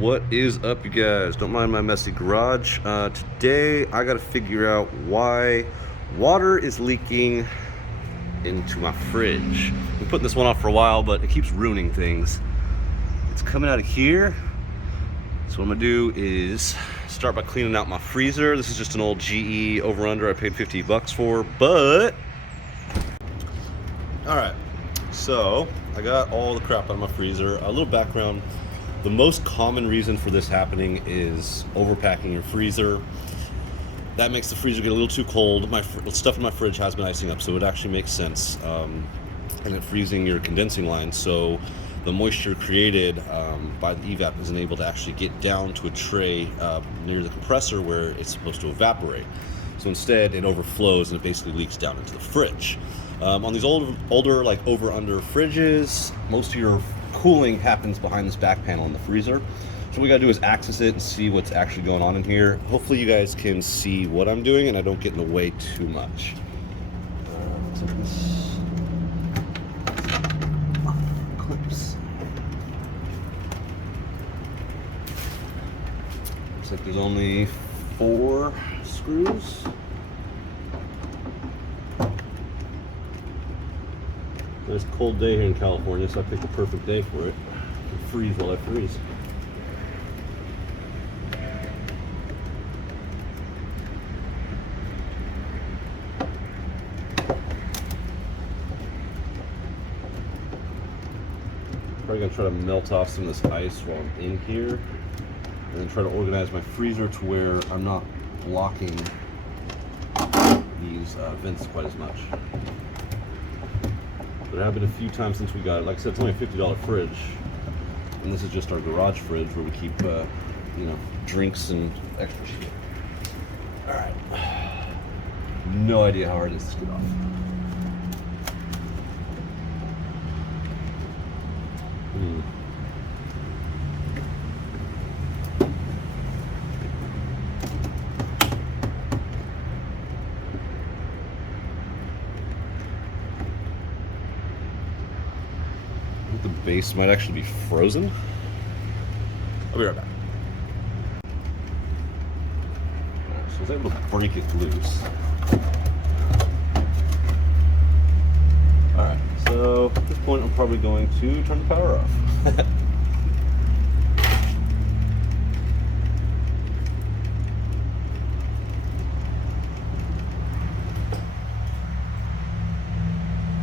What is up, you guys? Don't mind my messy garage. Today I gotta figure out why water is leaking into my fridge. I've been putting this one off for a while, but it keeps ruining things. It's coming out of here. So what I'm gonna do is start by cleaning out my freezer. This is just an old GE over under I paid 50 bucks for, but all right. So I got all the crap out of my freezer. A little background. The most common reason for this happening is overpacking your freezer. That makes the freezer get a little too cold. My stuff in my fridge has been icing up, so it actually makes sense. And it freezing your condensing line, so the moisture created by the evap isn't able to actually get down to a tray near the compressor where it's supposed to evaporate. So instead, it overflows and it basically leaks down into the fridge. On these older like over-under fridges, most of your cooling happens behind this back panel in the freezer. So what we gotta do is access it and see what's actually going on in here. Hopefully you guys can see what I'm doing and I don't get in the way too much. Clips. Looks like there's only 4 screws. Nice cold day here in California, so I picked the perfect day for it. I can freeze while I freeze. Probably gonna try to melt off some of this ice while I'm in here, and then try to organize my freezer to where I'm not blocking these vents quite as much. But it happened a few times since we got it. Like I said, it's only a $50 fridge, and this is just our garage fridge where we keep, drinks and extra shit. All right. No idea how hard it is to get off. The base might actually be frozen. I'll be right back. Alright, so I was able to break it loose. Alright, so at this point I'm probably going to turn the power off. I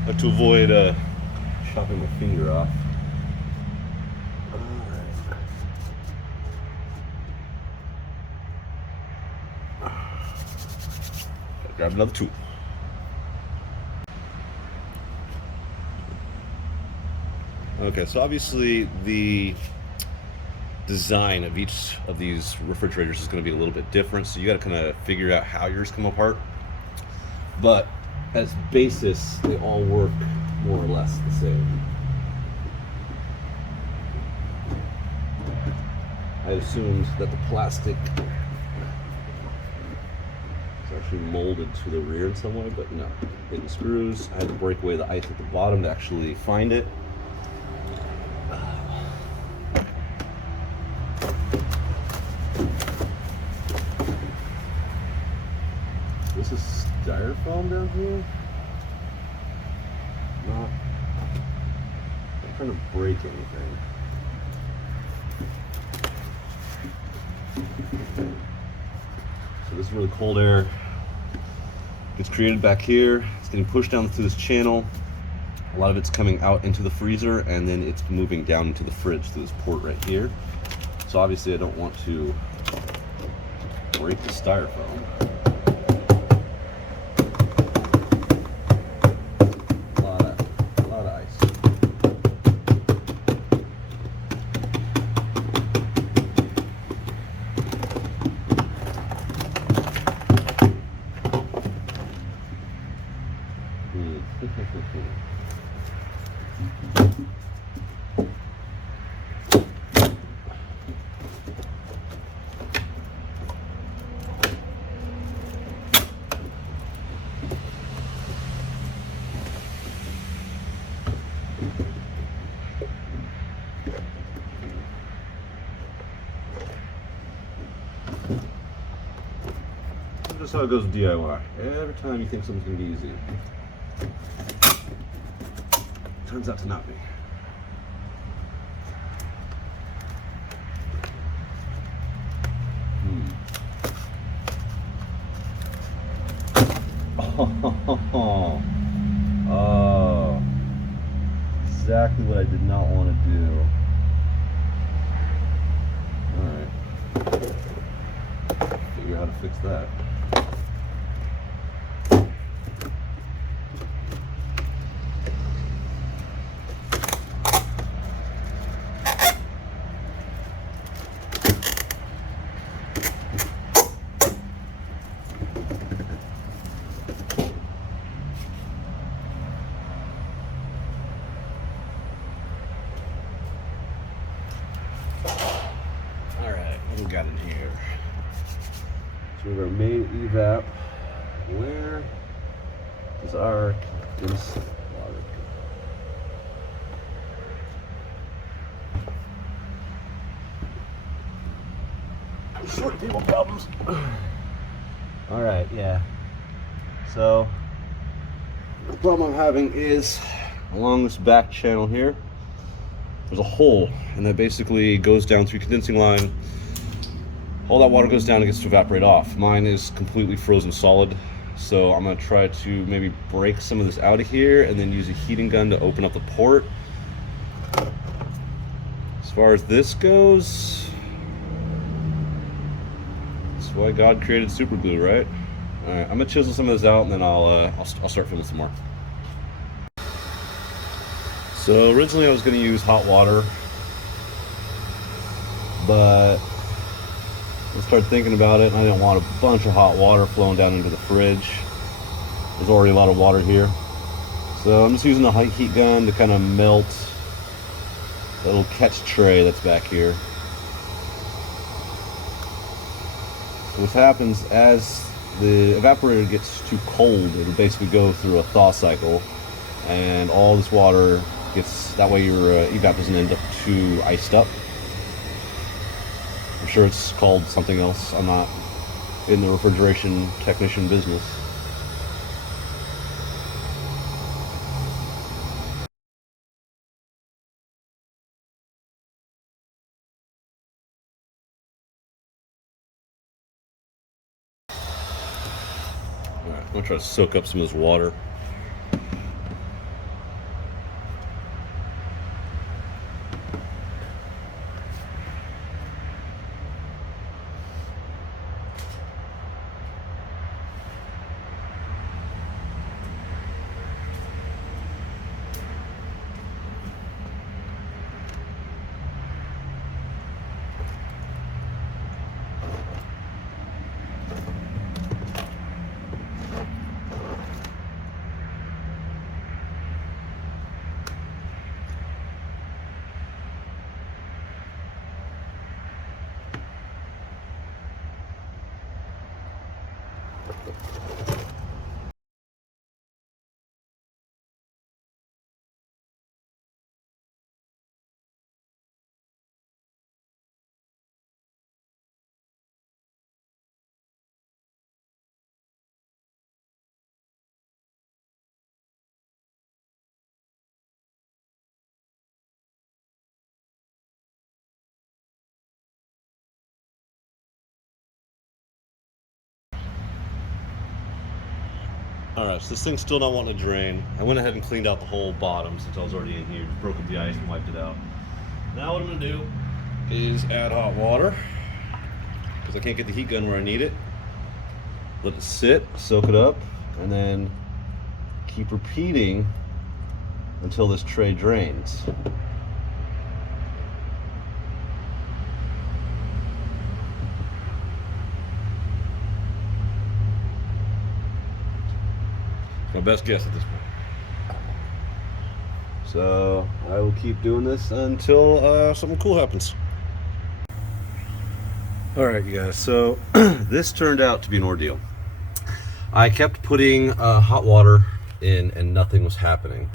have to avoid chopping my finger off. Alright. Gotta grab another tool. Okay, so obviously the design of each of these refrigerators is going to be a little bit different, so you got to kind of figure out how yours come apart. But as basis, they all work more or less the same. I assumed that the plastic is actually molded to the rear in some way, but no. Hidden screws. I had to break away the ice at the bottom to actually find it. This is styrofoam down here. Not trying to break anything. So this is where the cold air gets created back here. It's getting pushed down through this channel. A lot of it's coming out into the freezer and then it's moving down into the fridge through this port right here. So obviously I don't want to break the styrofoam. just how it goes with DIY. Every time you think something's gonna be easy, turns out to not be. Oh, exactly what I did not want to do. Alright. Figure out how to fix that. What we got in here? So we have our main evap. Where is our condensed water? Short table problems. All right, yeah. So the problem I'm having is along this back channel here, there's a hole, and that basically goes down through condensing line. All that water goes down and gets to evaporate off. Mine is completely frozen solid, so I'm gonna try to maybe break some of this out of here and then use a heating gun to open up the port. As far as this goes, that's why God created super glue, right? All right, I'm gonna chisel some of this out and then I'll start filming some more. So originally I was gonna use hot water, but I started thinking about it and I didn't want a bunch of hot water flowing down into the fridge. There's already a lot of water here. So I'm just using a heat gun to kind of melt that little catch tray that's back here. So what happens as the evaporator gets too cold, it'll basically go through a thaw cycle and all this water gets, that way your evap doesn't end up too iced up. I'm sure it's called something else. I'm not in the refrigeration technician business. Alright, I'm gonna try to soak up some of this water. Alright, so this thing's still not wanting to drain. I went ahead and cleaned out the whole bottom since I was already in here. Just broke up the ice and wiped it out. Now what I'm going to do is add hot water, because I can't get the heat gun where I need it. Let it sit, soak it up, and then keep repeating until this tray drains. My best guess at this point. So I will keep doing this until something cool happens. Alright you guys, so this turned out to be an ordeal. I kept putting hot water in and nothing was happening.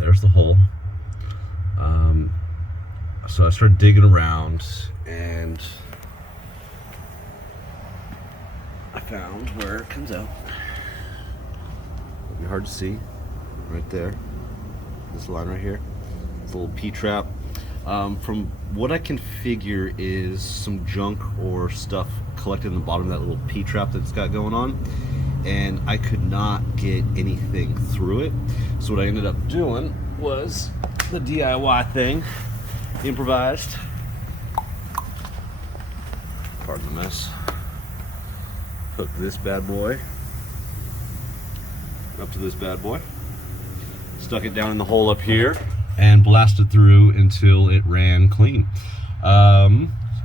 There's the hole. So I started digging around and I found where it comes out. It'll be hard to see right there. This line right here. It's a little P-trap. From what I can figure is some junk or stuff collected in the bottom of that little P-trap that it's got going on, and I could not get anything through it. So what I ended up doing was the DIY thing, improvised. Pardon the mess. Hook this bad boy up to this bad boy, stuck it down in the hole up here, and blasted through until it ran clean. We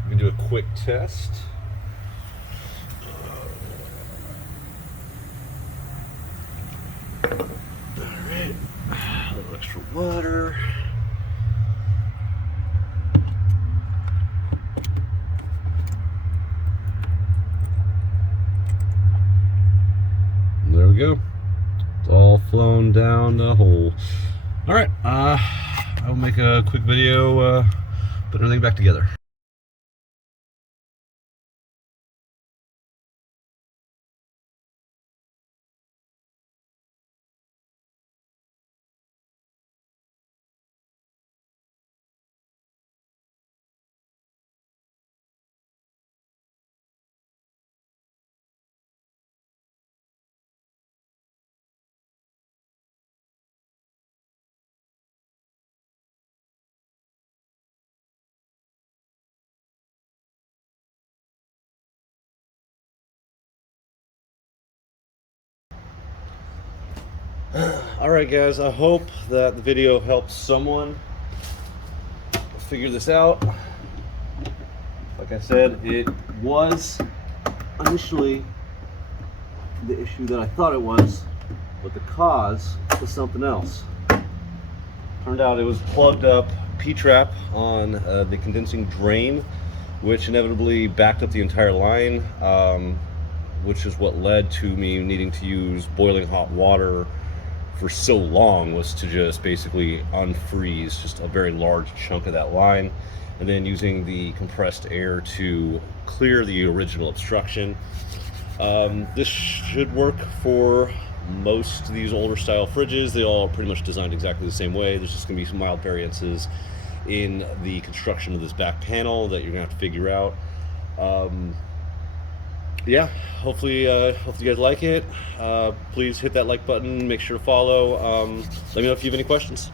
can do a quick test. Alright, a little extra water. There we go. It's all flown down the hole. All right, I'll make a quick video, put everything back together. Alright guys, I hope that the video helps someone figure this out. Like I said, it was initially the issue that I thought it was, but the cause was something else. Turned out it was plugged up P-trap on the condensing drain, which inevitably backed up the entire line, which is what led to me needing to use boiling hot water for so long, was to just basically unfreeze just a very large chunk of that line, and then using the compressed air to clear the original obstruction. This should work for most of these older style fridges. They all are pretty much designed exactly the same way. There's just gonna be some mild variances in the construction of this back panel that you're gonna have to figure out. Yeah, hopefully you guys like it. Please hit that like button, make sure to follow. Let me know if you have any questions.